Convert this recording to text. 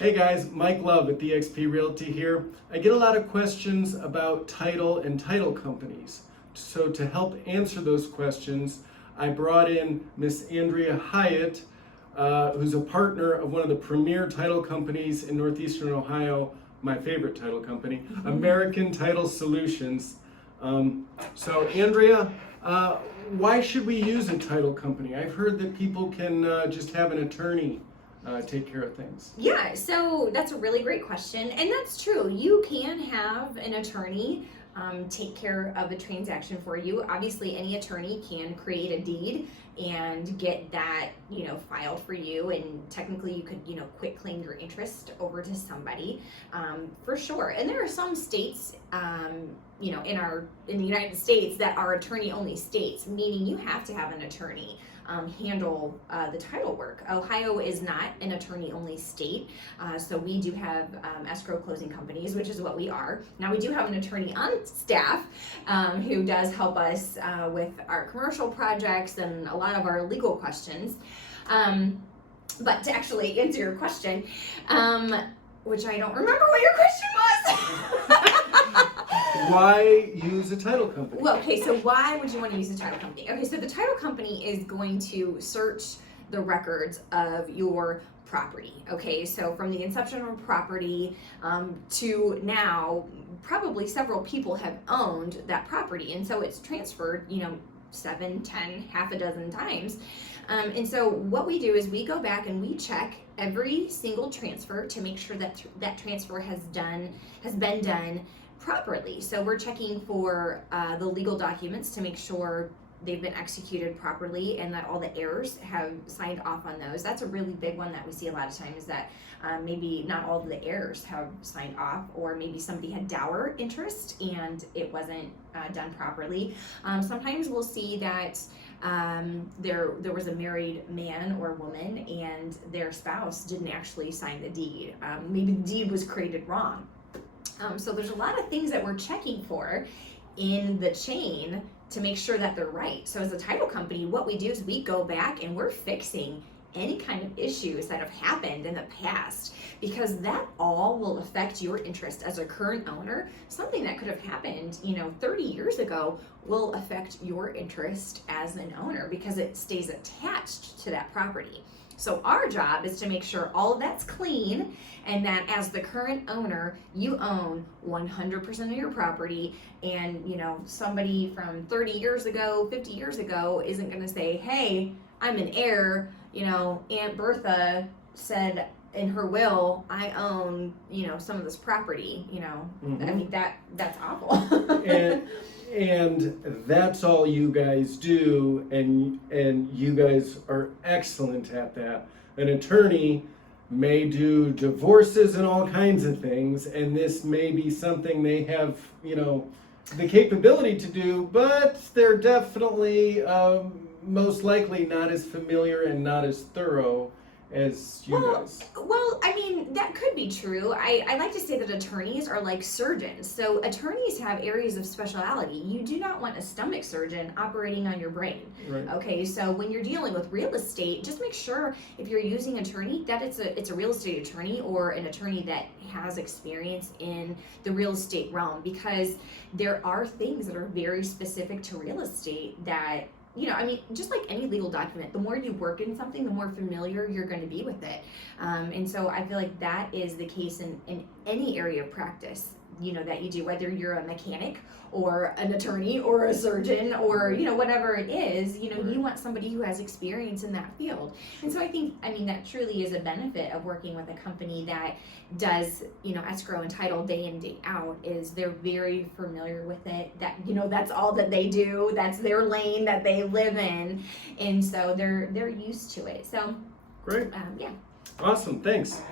Hey guys, Mike Love at EXP Realty here. I get a lot of questions about title and title companies. So to help answer those questions, I brought in Miss Andrea Hyatt, who's a partner of one of the premier title companies in Northeastern Ohio, my favorite title company, American Title Solutions. So Andrea, why should we use a title company? I've heard that people can just have an attorney take care of things. Yeah, so that's a really great question, and that's true. You can have an attorney take care of a transaction for you. Obviously, any attorney can create a deed and get that, filed for you, and technically you could, quit claim your interest over to somebody, for sure. And there are some states, in the United States that are attorney-only states, meaning you have to have an attorney handle the title work. Ohio is not an attorney-only state, so we do have escrow closing companies, which is what we are. Now we do have an attorney on staff who does help us with our commercial projects and a lot of our legal questions. But to actually answer your question, which I don't remember what your question was. Why use a title company? Well, okay, so why would you want to use a title company? Okay, so the title company is going to search the records of your property. Okay, so from the inception of a property to now, probably several people have owned that property, and so it's transferred, 7, 10, half a dozen times. And so what we do is we go back and we check every single transfer to make sure that that transfer has been done properly. So we're checking for the legal documents to make sure they've been executed properly and that all the heirs have signed off on those. That's a really big one that we see a lot of times, is that maybe not all of the heirs have signed off, or maybe somebody had dower interest and it wasn't done properly. Sometimes we'll see that there was a married man or woman and their spouse didn't actually sign the deed. Maybe the deed was created wrong. So there's a lot of things that we're checking for in the chain to make sure that they're right. So as a title company, what we do is we go back and we're fixing any kind of issues that have happened in the past, because that all will affect your interest as a current owner. Something that could have happened, 30 years ago will affect your interest as an owner because it stays attached to that property. So our job is to make sure all of that's clean, and that as the current owner, you own 100% of your property, and somebody from 30 years ago, 50 years ago isn't going to say, hey, I'm an heir, Aunt Bertha said in her will, I own, some of this property, Mm-hmm. I mean, that's awful. And that's all you guys do, and you guys are excellent at that. An attorney may do divorces and all kinds of things, and this may be something they have, the capability to do, but they're definitely most likely not as familiar and not as thorough as you guys. Well, I mean, that could be true. I like to say that attorneys are like surgeons. So attorneys have areas of speciality. You do not want a stomach surgeon operating on your brain. Right. Okay, so when you're dealing with real estate, just make sure if you're using an attorney that it's a real estate attorney, or an attorney that has experience in the real estate realm, because there are things that are very specific to real estate that, just like any legal document, the more you work in something, the more familiar you're going to be with it. And so I feel like that is the case in any area of practice, that you do, whether you're a mechanic or an attorney or a surgeon or, whatever it is, Right. you want somebody who has experience in that field. And so I think, that truly is a benefit of working with a company that does, escrow and title day in, day out, is they're very familiar with it, that, that's all that they do, that's their lane that they live in. And so they're used to it. So, Great. yeah. Awesome. Thanks.